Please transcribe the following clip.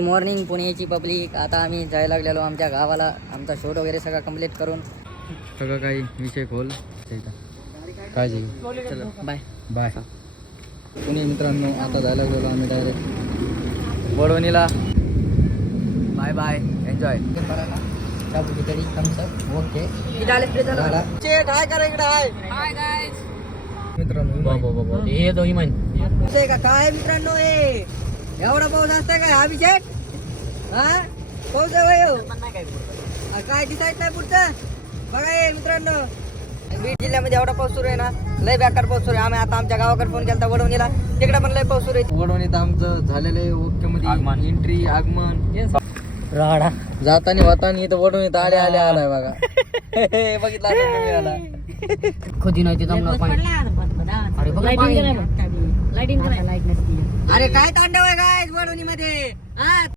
Morning पुण्याची public. आता आम्ही जायला लागलेलो आमच्या गावाला. आमचा शूट वगैरे सगळं कंप्लीट करून सगळं काही विषय खोल काय चलो बाय बाय. पुणे मित्रांनो आता जायला लागलेलो आम्ही डायरेक्ट वडवणीला. Bye bye enjoy. तरी थम्सअप ओके. हाय करा इकडे. हाय गाईज मित्रांनो. हे तो इमान का काय मित्रांनो. हे एवढा पाऊस असतंय काय अभिषेक. हा पाऊस काय दिसायच नाही पुढचं. बघा हे मित्रांनो बीड जिल्ह्यामध्ये एवढा पाऊस सुरू आहे ना. लय बेकार पाऊस सुरू आहे. आम्ही आता आमच्या गावाकडे फोन केला वडवणीला. तिकडे पण लय पाऊस सुरू आहे. वडवणीत आमचं झालेलं आहे ओके मध्ये एंट्री आगमन राडा जातानी वातानी इथं वडवणीत आल्या आलाय बघा. बघितला आला कधी नाही अरे काय तांडव आहे काय वडवणी मध्ये.